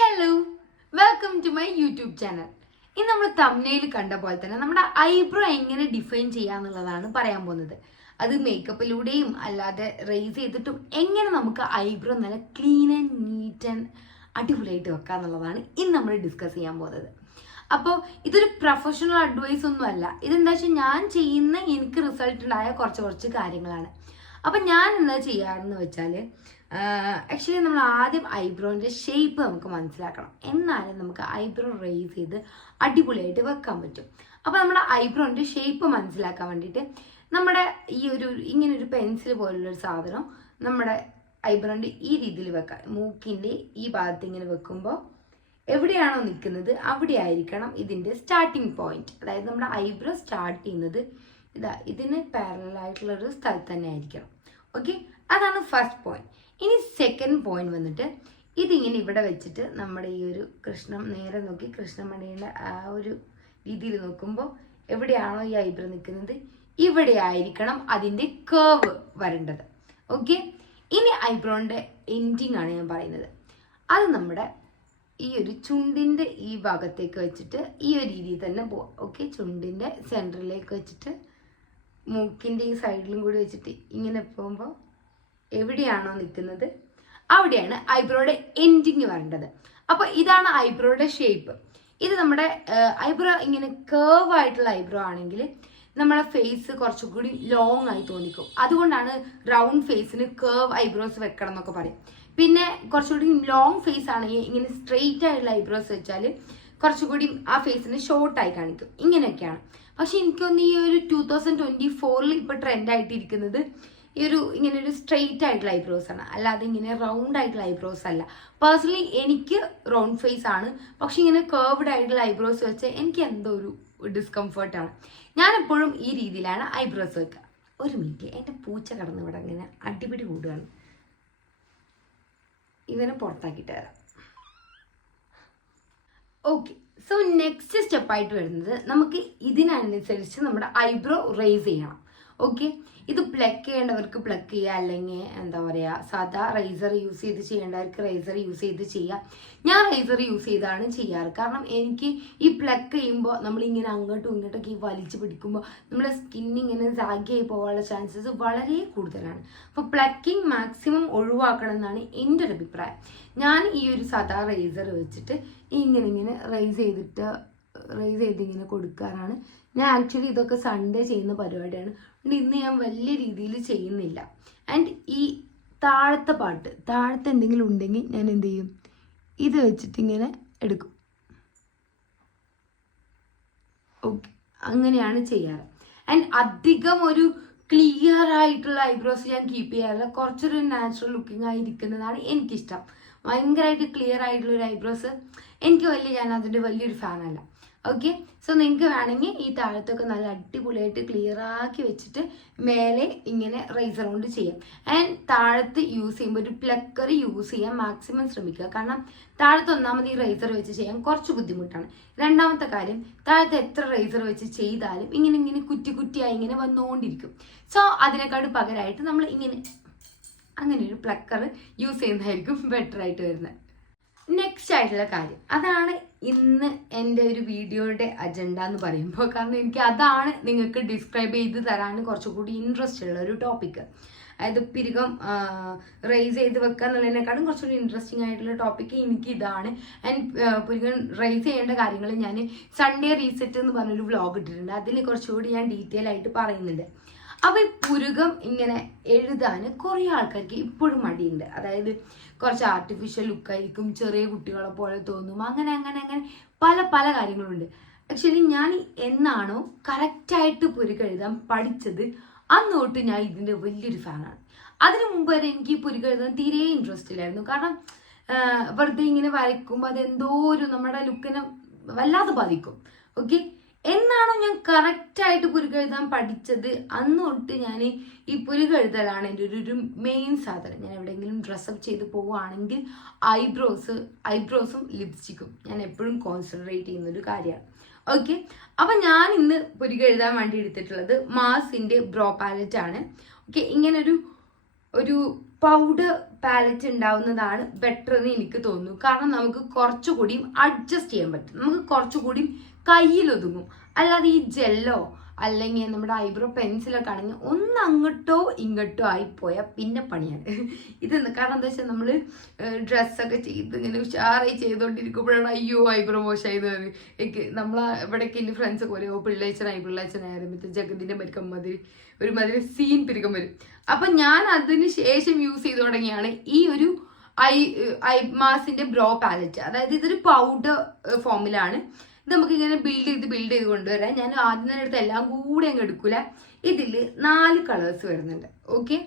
Hello, welcome to my YouTube channel. ഇന്ന് നമ്മൾ thumbnail കണ്ട പോലെ തന്നെ നമ്മുടെ ഐബ്രോ എങ്ങനെ ഡിഫൈൻ ചെയ്യാന്നുള്ളതാണ് പറയാൻ പോകുന്നത്. അത് മേക്കപ്പിലൂടെയും അല്ലാതെ റേസ് ചെയ്തിട്ടും എങ്ങനെ നമുക്ക് ഐബ്രോ നല്ല ക്ലീൻ ആൻഡ് നീറ്റ് ആൻഡ് അടിപൊളിയായിട്ട് വെക്കുക എന്നുള്ളതാണ് ഇന്ന് നമ്മൾ ഡിസ്കസ് ചെയ്യാൻ പോകുന്നത്. അപ്പോൾ ഇതൊരു പ്രൊഫഷണൽ അഡ്വൈസ് ഒന്നും അല്ല. ഇതെന്താ വെച്ചാൽ ഞാൻ ചെയ്യുന്ന എനിക്ക് റിസൾട്ട് ഉണ്ടായ കുറച്ച് കാര്യങ്ങളാണ്. അപ്പം ഞാൻ എന്താ ചെയ്യാറെന്ന് വെച്ചാൽ, ആക്ച്വലി നമ്മൾ ആദ്യം ഐബ്രോൻ്റെ ഷേപ്പ് നമുക്ക് മനസ്സിലാക്കണം. എന്നാലും നമുക്ക് ഐബ്രോ റേസ് ചെയ്ത് അടിപൊളിയായിട്ട് വെക്കാൻ പറ്റും. അപ്പോൾ നമ്മുടെ ഐബ്രോൻ്റെ ഷേപ്പ് മനസ്സിലാക്കാൻ വേണ്ടിയിട്ട് നമ്മുടെ ഇങ്ങനെ ഒരു പെൻസിൽ പോലുള്ളൊരു സാധനം നമ്മുടെ ഐബ്രോൻ്റെ ഈ രീതിയിൽ വെക്കാം. മൂക്കിൻ്റെ ഈ ഭാഗത്ത് ഇങ്ങനെ വെക്കുമ്പോൾ എവിടെയാണോ നിൽക്കുന്നത് അവിടെ ആയിരിക്കണം ഇതിൻ്റെ സ്റ്റാർട്ടിങ് പോയിന്റ്. അതായത് നമ്മുടെ ഐബ്രോ സ്റ്റാർട്ട് ചെയ്യുന്നത് ഇതിന് പാരലായിട്ടുള്ളൊരു സ്ഥലത്ത് തന്നെ ആയിരിക്കണം. ഓക്കെ, അതാണ് ഫസ്റ്റ് പോയിന്റ്. ഇനി സെക്കൻഡ് പോയിന്റ് വന്നിട്ട് ഇതിങ്ങനെ ഇവിടെ വെച്ചിട്ട് നമ്മുടെ ഈ ഒരു നേരെ നോക്കി കൃഷ്ണമണിയുടെ ആ ഒരു രീതിയിൽ നോക്കുമ്പോൾ എവിടെയാണോ ഈ ഐബ്രോ നിൽക്കുന്നത് ഇവിടെ ആയിരിക്കണം അതിൻ്റെ കേർവ് വരേണ്ടത്. ഓക്കെ, ഇനി ഐബ്രോൻ്റെ എൻഡിങ് ആണ് ഞാൻ പറയുന്നത്. അത് നമ്മുടെ ഈ ഒരു ചുണ്ടിൻ്റെ ഈ ഭാഗത്തേക്ക് വെച്ചിട്ട് ഈ ഒരു രീതിയിൽ തന്നെ പോവാം. ഓക്കെ, ചുണ്ടിൻ്റെ സെൻറ്ററിലേക്ക് വെച്ചിട്ട് മൂക്കിൻ്റെ ഈ സൈഡിലും കൂടി വെച്ചിട്ട് ഇങ്ങനെ പോകുമ്പോൾ എവിടെയാണോ നിൽക്കുന്നത് അവിടെയാണ് ഐബ്രോയുടെ എൻഡിങ് വരേണ്ടത്. അപ്പോൾ ഇതാണ് ഐബ്രോയുടെ ഷേപ്പ്. ഇത് നമ്മുടെ ഐബ്രോ ഇങ്ങനെ കേർവ് ആയിട്ടുള്ള ഐബ്രോ ആണെങ്കിൽ നമ്മുടെ ഫേസ് കുറച്ചുകൂടി ലോങ് ആയി തോന്നിക്കും. അതുകൊണ്ടാണ് റൗണ്ട് ഫേസിന് കേർവ് ഐബ്രോസ് വെക്കണം എന്നൊക്കെ പറയും. പിന്നെ കുറച്ചുകൂടി ലോങ് ഫേസ് ആണെങ്കിൽ ഇങ്ങനെ സ്ട്രെയിറ്റ് ആയിട്ടുള്ള ഐബ്രോസ് വെച്ചാൽ കുറച്ചുകൂടി ആ ഫേസിന് ഷോർട്ടായി കാണിക്കും. ഇങ്ങനെയൊക്കെയാണ്. പക്ഷെ എനിക്കൊന്ന് ഈ ഒരു 2024 ഇപ്പോൾ ട്രെൻഡായിട്ടിരിക്കുന്നത് ഇങ്ങനെ ഒരു സ്ട്രെയിറ്റ് ആയിട്ടുള്ള ഐബ്രോസ് ആണ്, അല്ലാതെ ഇങ്ങനെ റൗണ്ട് ആയിട്ടുള്ള ഐബ്രോസ് അല്ല. പേഴ്സണലി എനിക്ക് റൗണ്ട് ഫേസ് ആണ്, പക്ഷെ ഇങ്ങനെ കേർവ്ഡ് ആയിട്ടുള്ള ഐബ്രോസ് വെച്ച് എനിക്ക് എന്തോ ഒരു ഡിസ്കംഫർട്ടാണ്. ഞാൻ എപ്പോഴും ഈ രീതിയിലാണ് ഐബ്രോസ് വെക്കുക. ഒരു മിനിറ്റ്, എൻ്റെ പൂച്ച കടന്ന് ഇവിടെ ഇങ്ങനെ അടിപിടി കൂടുകയാണ്. ഇവനെ പുറത്താക്കിയിട്ട് വരാം. ഓക്കെ, സോ നെക്സ്റ്റ് സ്റ്റെപ്പായിട്ട് വരുന്നത് നമുക്ക് ഇതിനനുസരിച്ച് നമ്മുടെ ഐബ്രോ റേസ് ചെയ്യണം. ഓക്കെ, ഇത് പ്ലക്ക് ചെയ്യേണ്ടവർക്ക് പ്ലക്ക് ചെയ്യുക, അല്ലെങ്കിൽ എന്താ പറയുക സാധാ റേസർ യൂസ് ചെയ്ത് ചെയ്യേണ്ടവർക്ക് റേസർ യൂസ് ചെയ്ത് ചെയ്യാം. ഞാൻ റേസർ യൂസ് ചെയ്താണ് ചെയ്യാറ്. കാരണം എനിക്ക് ഈ പ്ലക്ക് ചെയ്യുമ്പോൾ നമ്മളിങ്ങനെ അങ്ങോട്ടും ഇങ്ങോട്ടൊക്കെ ഈ വലിച്ചു പിടിക്കുമ്പോൾ നമ്മുടെ സ്കിന്നിങ്ങനെ സാഗി ആയി പോകാനുള്ള ചാൻസസ് വളരെ കൂടുതലാണ്. അപ്പോൾ പ്ലക്കിങ് മാക്സിമം ഒഴിവാക്കണം എന്നാണ് എൻ്റെ ഒരു അഭിപ്രായം. ഞാൻ ഈ ഒരു സാധാ റേസർ വെച്ചിട്ട് ഇങ്ങനെ റേസ് ചെയ്ത് ഇങ്ങനെ കൊടുക്കാറാണ്. ഞാൻ ആക്ച്വലി ഇതൊക്കെ സൺഡേ ചെയ്യുന്ന പരിപാടിയാണ്. ഇന്ന് ഞാൻ വലിയ രീതിയിൽ ചെയ്യുന്നില്ല. ആൻഡ് ഈ താഴത്തെ എന്തെങ്കിലും ഉണ്ടെങ്കിൽ ഞാൻ എന്ത് ചെയ്യും, ഇത് വെച്ചിട്ട് ഇങ്ങനെ എടുക്കും. ഓക്കെ, അങ്ങനെയാണ് ചെയ്യാറ്. ആൻഡ് അധികം ഒരു ക്ലിയർ ആയിട്ടുള്ള ഐബ്രോസ് ഞാൻ കീപ്പ് ചെയ്യാറില്ല. കുറച്ചൊരു നാച്ചുറൽ ലുക്കിംഗ് ആയിരിക്കുന്നതാണ് എനിക്കിഷ്ടം. ഭയങ്കരമായിട്ട് ക്ലിയർ ആയിട്ടുള്ള ഒരു ഐബ്രോസ് ഞാൻ അതിൻ്റെ വലിയൊരു ഫാനല്ല. ഓക്കെ, സോ നിങ്ങൾക്ക് വേണമെങ്കിൽ ഈ താഴത്തൊക്കെ നല്ല അടിപൊളിയായിട്ട് ക്ലിയർ ആക്കി വെച്ചിട്ട് മേലെ ഇങ്ങനെ റേസർ കൊണ്ട് ചെയ്യാം. ആൻഡ് താഴത്ത് യൂസ് ചെയ്യുമ്പോൾ ഒരു പ്ലക്കർ യൂസ് ചെയ്യാൻ മാക്സിമം ശ്രമിക്കുക. കാരണം താഴത്ത് ഒന്നാമത് ഈ റേസർ വെച്ച് ചെയ്യാൻ കുറച്ച് ബുദ്ധിമുട്ടാണ്. രണ്ടാമത്തെ കാര്യം, താഴത്ത് എത്ര റേസർ വെച്ച് ചെയ്താലും ഇങ്ങനെ കുറ്റിയായി ഇങ്ങനെ വന്നുകൊണ്ടിരിക്കും. സോ അതിനെക്കാട് പകരമായിട്ട് നമ്മൾ അങ്ങനെ ഒരു പ്ലക്കർ യൂസ് ചെയ്യുന്നതായിരിക്കും ബെറ്റർ ആയിട്ട് വരുന്നത്. നെക്സ്റ്റ് ആയിട്ടുള്ള കാര്യം, അതാണ് ഇന്ന് എൻ്റെ ഒരു വീഡിയോയുടെ അജണ്ട എന്ന് പറയുമ്പോൾ. കാരണം എനിക്ക് അതാണ് നിങ്ങൾക്ക് ഡിസ്ക്രൈബ് ചെയ്ത് തരാൻ കുറച്ചുകൂടി ഇൻട്രസ്റ്റ് ഉള്ള ഒരു ടോപ്പിക്ക്. അതായത് പിരികം റേസ് ചെയ്ത് വെക്കുക എന്നുള്ളതിനേക്കാളും കുറച്ചുകൂടി ഇൻട്രസ്റ്റിംഗ് ആയിട്ടുള്ള ടോപ്പിക്ക് എനിക്ക് ഇതാണ്. ആൻഡ് പിരികം റേസ് ചെയ്യേണ്ട കാര്യങ്ങൾ ഞാൻ സൺഡേ റീസെറ്റ് എന്ന് പറഞ്ഞൊരു വ്ലോഗ് ഇട്ടിട്ടുണ്ട്. അതിൽ കുറച്ചുകൂടി ഞാൻ ഡീറ്റെയിൽ ആയിട്ട് പറയുന്നുണ്ട്. അപ്പോൾ ഈ പുരുകം ഇങ്ങനെ എഴുതാൻ കുറേ ആൾക്കാർക്ക് ഇപ്പോഴും മടിയുണ്ട്. അതായത് കുറച്ച് ആർട്ടിഫിഷ്യൽ ലുക്കായിരിക്കും, ചെറിയ കുട്ടികളെ പോലെ തോന്നും, അങ്ങനെ പല കാര്യങ്ങളുണ്ട്. ആക്ച്വലി ഞാൻ എന്നാണോ കറക്റ്റായിട്ട് പുരുകം എഴുതാൻ പഠിച്ചത് അന്ന് തൊട്ട് ഞാൻ ഇതിൻ്റെ വലിയൊരു ഫാനാണ്. അതിനു മുമ്പ് വരെ എനിക്ക് ഈ പുരുകം എഴുതാൻ തീരെ ഇൻട്രസ്റ്റ് ഇല്ലായിരുന്നു. കാരണം വെറുതെ ഇങ്ങനെ വരയ്ക്കുമ്പോൾ അതെന്തോ ഒരു നമ്മുടെ ലുക്കിനെ വല്ലാതെ ബാധിക്കും. ഓക്കെ, എന്നാണോ ഞാൻ കറക്റ്റായിട്ട് പുരുകം എഴുതാൻ പഠിച്ചത് അന്ന് തൊട്ട് ഞാൻ ഈ പുരുകം എഴുതലാണ് എൻ്റെ ഒരു മെയിൻ സാധനം. ഞാൻ എവിടെയെങ്കിലും ഡ്രസ്സപ്പ് ചെയ്ത് പോവുകയാണെങ്കിൽ ഐബ്രോസും ലിപ്സ്റ്റിക്കും ഞാൻ എപ്പോഴും കോൺസെൻട്രേറ്റ് ചെയ്യുന്നൊരു കാര്യമാണ്. ഓക്കെ, അപ്പം ഞാൻ ഇന്ന് പുരുകം എഴുതാൻ വേണ്ടി എടുത്തിട്ടുള്ളത് മാസിൻ്റെ ബ്രോ പാലറ്റ് ആണ്. ഓക്കെ, ഇങ്ങനൊരു പൗഡർ പാലറ്റ് ഉണ്ടാവുന്നതാണ് ബെറ്റർ എന്ന് എനിക്ക് തോന്നുന്നു. കാരണം നമുക്ക് കുറച്ചുകൂടിയും അഡ്ജസ്റ്റ് ചെയ്യാൻ പറ്റും, നമുക്ക് കുറച്ചുകൂടിയും കയ്യിലൊതുങ്ങും. അല്ലാതെ ഈ ജെല്ലോ അല്ലെങ്കിൽ നമ്മുടെ ഐബ്രോ പെൻസിലൊക്കെ ആണെങ്കിൽ ഒന്ന് അങ്ങോട്ടോ ഇങ്ങോട്ടോ ആയിപ്പോയാൽ പിന്നെ പണിയാണ് ഇതെന്ന്. കാരണം എന്താ വെച്ചാൽ നമ്മൾ ഡ്രസ്സൊക്കെ ചെയ്ത് ഇങ്ങനെ ഉഷാറായി ചെയ്തുകൊണ്ടിരിക്കുമ്പോഴാണ് അയ്യോ ഐബ്രോ മോശമായത് എനിക്ക് ഇവിടേക്ക് എൻ്റെ ഫ്രണ്ട്സൊക്കെ പറയും പിള്ളേച്ചനായിരുന്നു ജഗതിൻ്റെ മരുക്കന്മാതിരി ഒരുമാതിരി സീൻ പിരിക്കം വരും. അപ്പം ഞാൻ അതിന് ശേഷം യൂസ് ചെയ്ത് തുടങ്ങിയാണ് ഈ ഒരു ഐമാസിൻ്റെ ബ്രോ പാലറ്റ്. അതായത് ഇതൊരു പൗഡർ ഫോമിലാണ്. ഇത് നമുക്ക് ഇങ്ങനെ ബിൽഡ് ചെയ്ത് കൊണ്ടുവരാം. ഞാൻ ആദ്യം തന്നെ എടുത്ത് എല്ലാം കൂടെ അങ്ങ് എടുക്കൂല. ഇതിൽ 4 കളേഴ്സ് വരുന്നുണ്ട്. ഓക്കെ,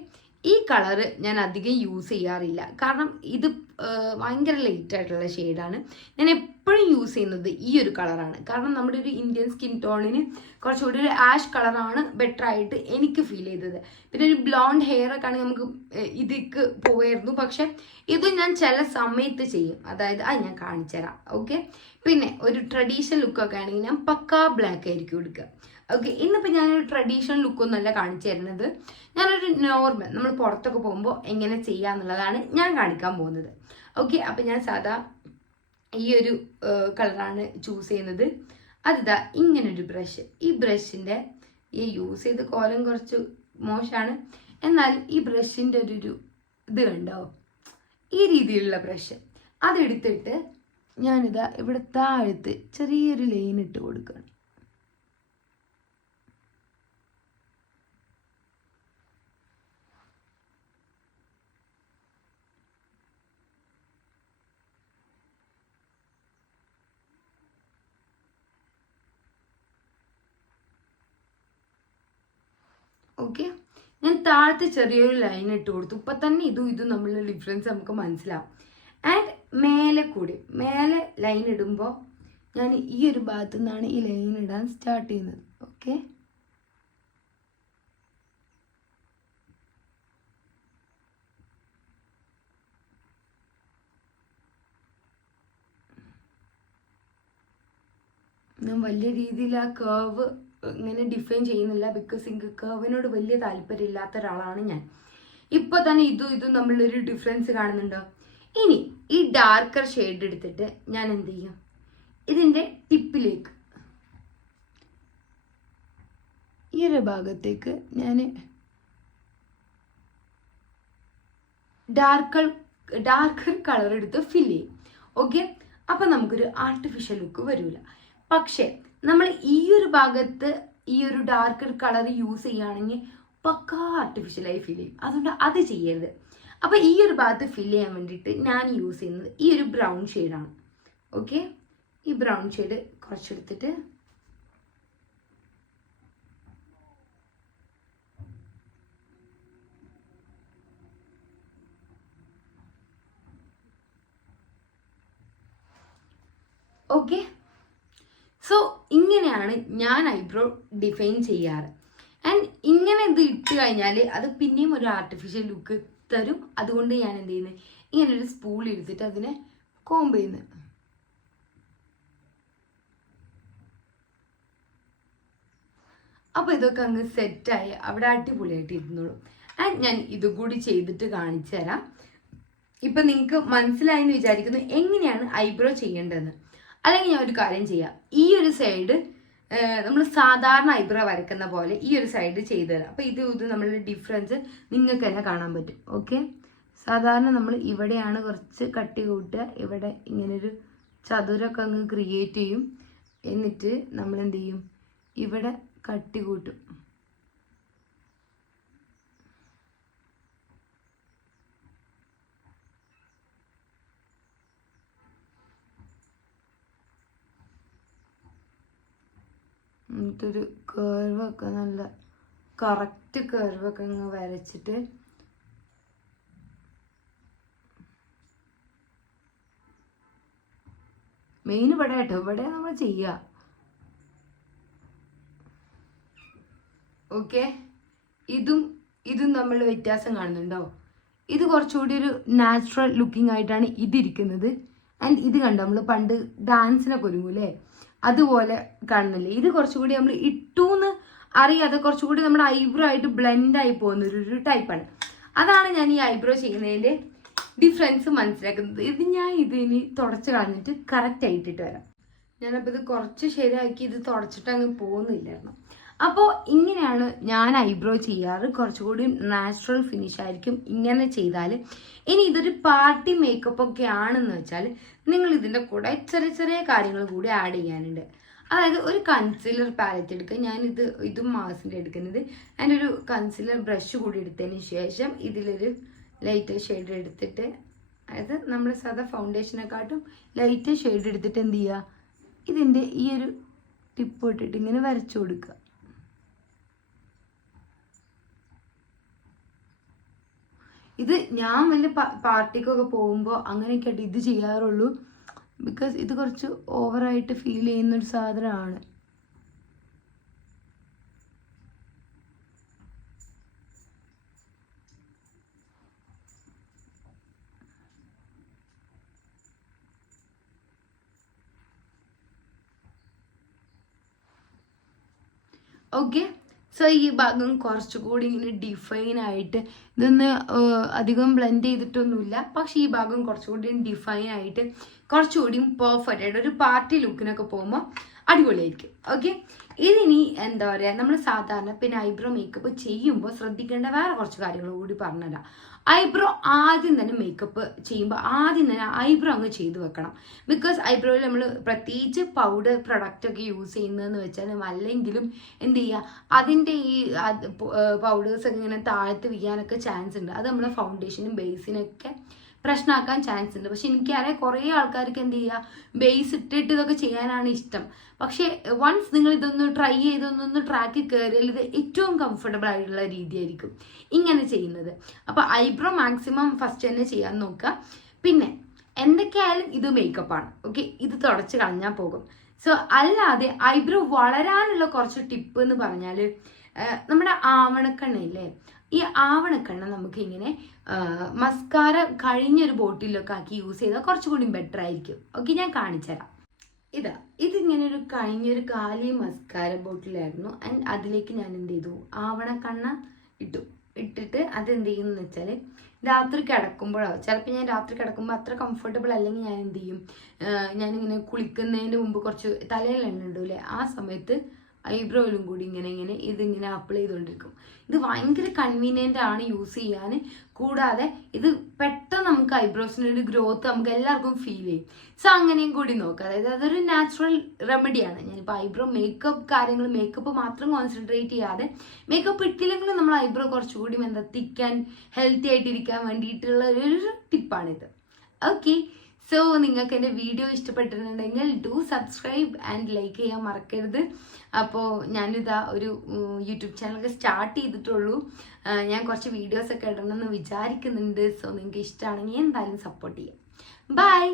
ഈ കളറ് ഞാൻ അധികം യൂസ് ചെയ്യാറില്ല, കാരണം ഇത് ഭയങ്കര ലൈറ്റ് ആയിട്ടുള്ള ഷെയ്ഡാണ്. ഞാൻ എപ്പോഴും യൂസ് ചെയ്യുന്നത് ഈ ഒരു കളറാണ്. കാരണം നമ്മുടെ ഒരു ഇന്ത്യൻ സ്കിൻ ടോണിന് കുറച്ചുകൂടി ഒരു ആഷ് കളറാണ് ബെറ്റർ ആയിട്ട് എനിക്ക് ഫീൽ ചെയ്തത്. പിന്നെ ഒരു ബ്ലോണ്ട് ഹെയർ ഒക്കെ ആണെങ്കിൽ നമുക്ക് ഇതിക്ക് പോയായിരുന്നു. പക്ഷെ ഇത് ഞാൻ ചില സമയത്ത് ചെയ്യും, അതായത് അത് ഞാൻ കാണിച്ചു തരാം. ഓക്കെ, പിന്നെ ഒരു ട്രഡീഷണൽ ലുക്കൊക്കെ ആണെങ്കിൽ ഞാൻ പക്കാ ബ്ലാക്ക് ആയിരിക്കും എടുക്കുക. ഓക്കെ, ഇന്നിപ്പോൾ ഞാനൊരു ട്രഡീഷണൽ ലുക്കൊന്നുമല്ല കാണിച്ചു തരുന്നത്. ഞാനൊരു നോർമൽ നമ്മൾ പുറത്തൊക്കെ പോകുമ്പോൾ എങ്ങനെ ചെയ്യാന്നുള്ളതാണ് ഞാൻ കാണിക്കാൻ പോകുന്നത്. ഓക്കെ, അപ്പം ഞാൻ സാധാ ഈ ഒരു കളറാണ് ചൂസ് ചെയ്യുന്നത്. അതിതാ ഇങ്ങനൊരു ബ്രഷ്. ഈ ബ്രഷിൻ്റെ ഈ യൂസ് ചെയ്ത് കോലം കുറച്ച് മോശമാണ്, എന്നാൽ ഈ ബ്രഷിൻ്റെ ഒരു ഇത് കണ്ടോ, ഈ രീതിയിലുള്ള ബ്രഷ്. അതെടുത്തിട്ട് ഞാനിതാ ഇവിടെ താഴത്ത് ചെറിയൊരു ലൈൻ ഇട്ട് കൊടുക്കുകയാണ്. ഓക്കെ, ഞാൻ താഴത്തെ ചെറിയൊരു ലൈൻ ഇട്ട് കൊടുത്തു. ഇപ്പം തന്നെ ഇതും തമ്മിലുള്ള ഡിഫറൻസ് നമുക്ക് മനസ്സിലാവും. ആൻഡ് മേലെ ലൈൻ ഇടുമ്പോൾ ഞാൻ ഈ ഒരു ഭാഗത്തു നിന്നാണ് ഈ ലൈൻ ഇടാൻ സ്റ്റാർട്ട് ചെയ്യുന്നത്. ഓക്കെ, ഞാൻ വലിയ രീതിയിൽ ആ കേർവ് ഇങ്ങനെ ഡിഫൈൻ ചെയ്യുന്നില്ല, ബിക്കോസ് എനിക്ക് കേർവിനോട് വലിയ താല്പര്യമില്ലാത്ത ഒരാളാണ് ഞാൻ. ഇപ്പോൾ തന്നെ ഇതും തമ്മിലൊരു ഡിഫറൻസ് കാണുന്നുണ്ടോ? ഇനി ഈ ഡാർക്കർ ഷെയ്ഡ് എടുത്തിട്ട് ഞാൻ എന്ത് ചെയ്യും, ഇതിൻ്റെ ടിപ്പിലേക്ക് ഈ ഒരു ഭാഗത്തേക്ക് ഞാൻ ഡാർക്കർ കളർ എടുത്ത് ഫിൽ ചെയ്യും. ഓക്കെ, അപ്പം നമുക്കൊരു ആർട്ടിഫിഷ്യൽ ലുക്ക് വരില്ല. പക്ഷെ നമ്മൾ ഈ ഒരു ഭാഗത്ത് ഈ ഒരു ഡാർക്കർ കളർ യൂസ് ചെയ്യുകയാണെങ്കിൽ പക്കാ ആർട്ടിഫിഷ്യലായി ഫീൽ ചെയ്യും. അതുകൊണ്ട് അത് ചെയ്യരുത്. അപ്പോൾ ഈ ഒരു ഭാഗത്ത് ഫില്ല് ചെയ്യാൻ വേണ്ടിയിട്ട് ഞാൻ യൂസ് ചെയ്യുന്നത് ഈ ഒരു ബ്രൗൺ ഷെയ്ഡാണ്. ഓക്കെ, ഈ ബ്രൗൺ ഷെയ്ഡ് കുറച്ചെടുത്തിട്ട് ഓക്കെ. സോ ഇങ്ങനെയാണ് ഞാൻ ഐബ്രോ ഡിഫൈൻ ചെയ്യാറ്. ആൻഡ് ഇങ്ങനെ ഇത് ഇട്ട് കഴിഞ്ഞാൽ അത് പിന്നെയും ഒരു ആർട്ടിഫിഷ്യൽ ലുക്ക് തരും. അതുകൊണ്ട് ഞാൻ എന്ത് ചെയ്യുന്നത്, ഇങ്ങനെ ഒരു സ്പൂൾ എടുത്തിട്ട് അതിനെ കോംബ് ചെയ്യുന്നത്. അപ്പോൾ ഇതൊക്കെ അങ്ങ് സെറ്റായി അവിടെ അടിപൊളിയായിട്ട് ഇരുന്നോളും. ആൻഡ് ഞാൻ ഇതും കൂടി ചെയ്തിട്ട് കാണിച്ചു തരാം. ഇപ്പം നിങ്ങൾക്ക് മനസ്സിലായി എന്ന് വിചാരിക്കുന്നു എങ്ങനെയാണ് ഐബ്രോ ചെയ്യേണ്ടതെന്ന്. അല്ലെങ്കിൽ ഞാൻ ഒരു കാര്യം ചെയ്യാം, ഈ ഒരു സൈഡ് നമ്മൾ സാധാരണ ഐബ്രോ വരയ്ക്കുന്ന പോലെ ഈ ഒരു സൈഡ് ചെയ്തു തരാം. അപ്പോൾ ഇത് നമ്മളുടെ ഡിഫറൻസ് നിങ്ങൾക്ക് തന്നെ കാണാൻ പറ്റും. ഓക്കെ, സാധാരണ നമ്മൾ ഇവിടെയാണ് കുറച്ച് കട്ടി കൂട്ടുക, ഇവിടെ ഇങ്ങനൊരു ചതുരമൊക്കെ അങ്ങ് ക്രിയേറ്റ് ചെയ്യും. എന്നിട്ട് നമ്മൾ എന്ത് ചെയ്യും, ഇവിടെ കട്ടി കൂട്ടും. എന്നിട്ടൊരു കേർവൊക്കെ നല്ല കറക്റ്റ് കേർവൊക്കെ അങ്ങ് വരച്ചിട്ട് മെയിൻ ഇവിടെ കേട്ടോ, ഇവിടെ നമ്മൾ ചെയ്യുക. ഓക്കെ, ഇതും നമ്മൾ വ്യത്യാസം കാണുന്നുണ്ടോ? ഇത് കുറച്ചുകൂടി ഒരു നാച്ചുറൽ ലുക്കിംഗ് ആയിട്ടാണ് ഇതിരിക്കുന്നത്. ആൻഡ് ഇത് കണ്ടോ, നമ്മൾ പണ്ട് ഡാൻസിനൊക്കെ ഒരുങ്ങൂല്ലേ, അതുപോലെ കാണുന്നില്ലേ? ഇത് കുറച്ചുകൂടി നമ്മൾ ഇട്ടൂന്ന് അറിയാതെ കുറച്ചുകൂടി നമ്മുടെ ഐബ്രോ ആയിട്ട് ബ്ലെൻഡ് ആയി പോകുന്ന ഒരു ടൈപ്പാണ്. അതാണ് ഞാൻ ഈ ഐബ്രോ ചെയ്യുന്നതിൻ്റെ ഡിഫറൻസ് മനസ്സിലാക്കുന്നത്. ഞാൻ ഇതിനി തുടച്ച് കളഞ്ഞിട്ട് കറക്റ്റ് ആയിട്ടിട്ട് വരാം. ഞാനപ്പോൾ ഇത് കുറച്ച് ശരിയാക്കി ഇത് തുടച്ചിട്ട് അങ്ങ് പോകുന്നില്ലായിരുന്നു. അപ്പോൾ ഇങ്ങനെയാണ് ഞാൻ ഐബ്രോ ചെയ്യാറ്. കുറച്ചുകൂടി നാച്ചുറൽ ഫിനിഷ് ആയിരിക്കും ഇങ്ങനെ ചെയ്താൽ. ഇനി ഇതൊരു പാർട്ടി മേക്കപ്പ് ഒക്കെ ആണെന്ന് വെച്ചാൽ നിങ്ങൾ ഇതിൻ്റെ കൂടെ ചെറിയ ചെറിയ കാര്യങ്ങൾ കൂടി ആഡ് ചെയ്യാനുണ്ട്. അതായത് ഒരു കൺസീലർ പാലറ്റ് എടുക്കുക. ഇതും മാസിൻ്റെ എടുക്കുന്നത്. അതിൻ്റെ ഒരു കൺസീലർ ബ്രഷ് കൂടി എടുത്തതിന് ശേഷം ഇതിലൊരു ലൈറ്റ് ഷെയ്ഡ് എടുത്തിട്ട്, അതായത് നമ്മുടെ സാധാ ഫൗണ്ടേഷനെക്കാട്ടും ലൈറ്റ് ഷെയ്ഡ് എടുത്തിട്ട് എന്ത് ചെയ്യുക, ഇതിൻ്റെ ഈ ഒരു ടിപ്പ് ഇട്ടിട്ട് ഇങ്ങനെ വരച്ചു കൊടുക്കുക. ഇത് ഞാൻ വലിയ പാർട്ടിക്കൊക്കെ പോകുമ്പോൾ അങ്ങനെയൊക്കെ ആയിട്ട് ഇത് ചെയ്യാറുള്ളൂ. ബിക്കോസ് ഇത് കുറച്ച് ഓവറായിട്ട് ഫീൽ ചെയ്യുന്നൊരു സാധനമാണ്. ഓക്കെ, സോ ഈ ഭാഗം കുറച്ചുകൂടി ഇങ്ങനെ ഡിഫൈൻ ആയിട്ട്, ഇതൊന്ന് അധികം ബ്ലെൻഡ് ചെയ്തിട്ടൊന്നുമില്ല, പക്ഷെ ഈ ഭാഗം കുറച്ചുകൂടി ഡിഫൈൻ ആയിട്ട് കുറച്ചുകൂടി പെർഫെക്റ്റ് ആയിട്ട് ഒരു പാർട്ടി ലുക്കിനൊക്കെ പോകുമ്പോൾ അടിപൊളിയായിരിക്കും. ഓക്കെ, ഇതിനി എന്താ പറയുക, നമ്മൾ സാധാരണ പിന്നെ ഐബ്രോ മേക്കപ്പ് ചെയ്യുമ്പോൾ ശ്രദ്ധിക്കേണ്ട വേറെ കുറച്ച് കാര്യങ്ങൾ കൂടി പറഞ്ഞുതരാം. ഐബ്രോ ആദ്യം തന്നെ മേക്കപ്പ് ചെയ്യുമ്പോൾ ആദ്യം തന്നെ ഐബ്രോ അങ്ങ് ചെയ്ത് വെക്കണം. ബിക്കോസ് ഐബ്രോയിൽ നമ്മൾ പ്രത്യേകിച്ച് പൗഡർ പ്രൊഡക്റ്റ് ഒക്കെ യൂസ് ചെയ്യുന്നതെന്ന് വെച്ചാൽ അല്ലെങ്കിലും എന്ത് ചെയ്യുക, അതിൻ്റെ ഈ പൗഡേഴ്സൊക്കെ ഇങ്ങനെ താഴത്ത് വീഴാനൊക്കെ ചാൻസ് ഉണ്ട്. അത് നമ്മുടെ ഫൗണ്ടേഷനും ബേസിനൊക്കെ പ്രശ്നമാക്കാൻ ചാൻസ് ഉണ്ട്. പക്ഷെ എനിക്കറിയാം കുറേ ആൾക്കാർക്ക് എന്ത് ചെയ്യുക, ബേസ് ഇട്ടിട്ട് ഇതൊക്കെ ചെയ്യാനാണ് ഇഷ്ടം. പക്ഷേ വൺസ് നിങ്ങൾ ഇതൊന്ന് ട്രൈ ചെയ്തൊന്നൊന്ന് ട്രാക്കിൽ കയറിയാൽ ഇത് ഏറ്റവും കംഫർട്ടബിൾ ആയിട്ടുള്ള രീതിയായിരിക്കും ഇങ്ങനെ ചെയ്യുന്നത്. അപ്പോൾ ഐബ്രോ മാക്സിമം ഫസ്റ്റ് തന്നെ ചെയ്യാൻ നോക്കുക. പിന്നെ എന്തൊക്കെയായാലും ഇത് മേക്കപ്പാണ്. ഓക്കെ, ഇത് തുടച്ച് കളഞ്ഞാൽ പോകും. സോ അല്ലാതെ ഐബ്രോ വളരാനുള്ള കുറച്ച് ടിപ്പ് എന്ന് പറഞ്ഞാൽ, നമ്മുടെ ആവണക്കണ്ണയില്ലേ, ഈ ആവണക്കണ്ണ നമുക്ക് ഇങ്ങനെ മസ്കാര കഴിഞ്ഞൊരു ബോട്ടിലൊക്കെ ആക്കി യൂസ് ചെയ്താൽ കുറച്ചുകൂടി ബെറ്റർ ആയിരിക്കും. ഓക്കെ, ഞാൻ കാണിച്ചുതരാം. ഇതിങ്ങനെ ഒരു കഴിഞ്ഞൊരു കാലി മസ്കാര ബോട്ടിലായിരുന്നു. ആൻഡ് അതിലേക്ക് ഞാൻ എന്ത് ചെയ്തു, ആവണക്കണ്ണ ഇട്ടിട്ട് അതെന്ത് ചെയ്യുമെന്ന് വെച്ചാൽ രാത്രി കിടക്കുമ്പോഴാവും. ചിലപ്പോൾ ഞാൻ രാത്രി കിടക്കുമ്പോൾ അത്ര കംഫർട്ടബിൾ അല്ലെങ്കിൽ ഞാൻ എന്ത് ചെയ്യും, ഞാനിങ്ങനെ കുളിക്കുന്നതിന് മുമ്പ് കുറച്ച് തലയിൽ എണ്ണ ഇടൂലേ, ആ സമയത്ത് ഐബ്രോയിലും കൂടി ഇങ്ങനെ ഇതിങ്ങനെ അപ്ലൈ ചെയ്തുകൊണ്ടിരിക്കും. ഇത് ഭയങ്കര കൺവീനിയൻ്റ് ആണ് യൂസ് ചെയ്യാൻ. കൂടാതെ ഇത് പെട്ടെന്ന് നമുക്ക് ഐബ്രോസിനൊരു ഗ്രോത്ത് നമുക്ക് എല്ലാവർക്കും ഫീൽ ചെയ്യും. സോ അങ്ങനെയും കൂടി നോക്കുക. അതായത് അതൊരു നാച്ചുറൽ റെമഡിയാണ്. ഞാനിപ്പോൾ ഐബ്രോ മേക്കപ്പ് മാത്രം കോൺസെൻട്രേറ്റ് ചെയ്യാതെ, മേക്കപ്പ് ഇട്ടില്ലെങ്കിലും നമ്മൾ ഐബ്രോ കുറച്ചുകൂടി തിക്ക് ആൻഡ് ഹെൽത്തി ആയിട്ടിരിക്കാൻ വേണ്ടിയിട്ടുള്ള ഒരു ടിപ്പാണിത്. ഓക്കെ, സോ നിങ്ങൾക്ക് എൻ്റെ വീഡിയോ ഇഷ്ടപ്പെട്ടിട്ടുണ്ടെങ്കിൽ ഡു സബ്സ്ക്രൈബ് ആൻഡ് ലൈക്ക് ചെയ്യാൻ മറക്കരുത്. അപ്പോൾ ഞാനിതാ ഒരു യൂട്യൂബ് ചാനലൊക്കെ സ്റ്റാർട്ട് ചെയ്തിട്ടുള്ളൂ. ഞാൻ കുറച്ച് വീഡിയോസൊക്കെ ഇടണമെന്ന് വിചാരിക്കുന്നുണ്ട്. സോ നിങ്ങൾക്ക് ഇഷ്ടമാണെങ്കിൽ എന്തായാലും സപ്പോർട്ട് ചെയ്യാം. ബൈ.